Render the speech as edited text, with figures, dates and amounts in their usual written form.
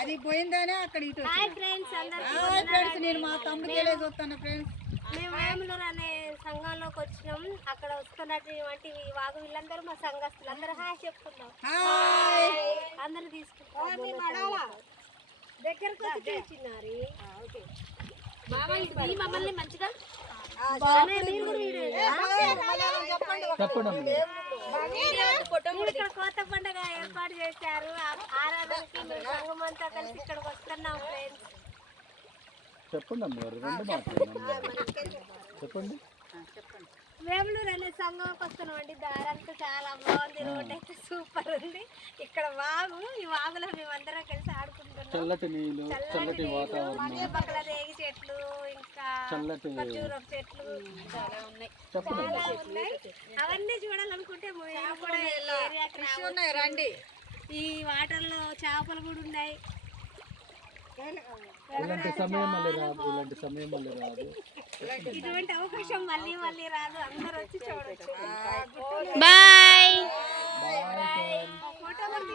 అది పోయిందనే అక్కడ ఇటు ఫ్రెండ్స్ నేను మా తమ్ముడికి వెళ్ళి చూస్తాను ఫ్రెండ్స్. మేము వేములూరు అనే సంఘంలోకి వచ్చినాం. అక్కడ వస్తున్నటువంటి వాగు వీళ్ళందరూ మా సంఘస్థులు అందరూ హాయ్ చెప్తున్నాం. అందరూ తీసుకుంటాం దగ్గరకు వచ్చి చిన్నారు మమ్మల్ని మంచిగా ఇక్కడ కొత్త పండుగ ఏర్పాటు చేశారు. ఆరాధనకి మేము సంఘం అంతా కలిసి ఇక్కడికి వస్తున్నాం ఫ్రెండ్స్. చెప్పండి. వేములూరు అనే సంఘంకి వస్తున్నాం అండి. దారంతా చాలా బాగుంది. రోడ్ అయితే సూపర్ ఉంది. ఇక్కడ వాగు, ఈ వాగులో మేమందరం కలిసి ఆడుకుంటున్నాం. చల్లటి నీళ్ళు, చల్లటి వాతావరణం, పక్కల రేగి చెట్లు, ఇంకా ఖర్జూరం చెట్లు చాలా ఉన్నాయి. అవన్నీ చూడాలనుకుంటే కూడా ఉన్నాయి రండి. ఈ వాటర్ లో చేపలు కూడా ఉన్నాయి. ఇలాంటి సమయం మళ్ళీ రాదు, ఇలాంటి సమయం మళ్ళీ రాదు. ఇటువంటి అవకాశం మళ్ళీ రాదు. అందరూ వచ్చి చూడొచ్చు. బాయ్.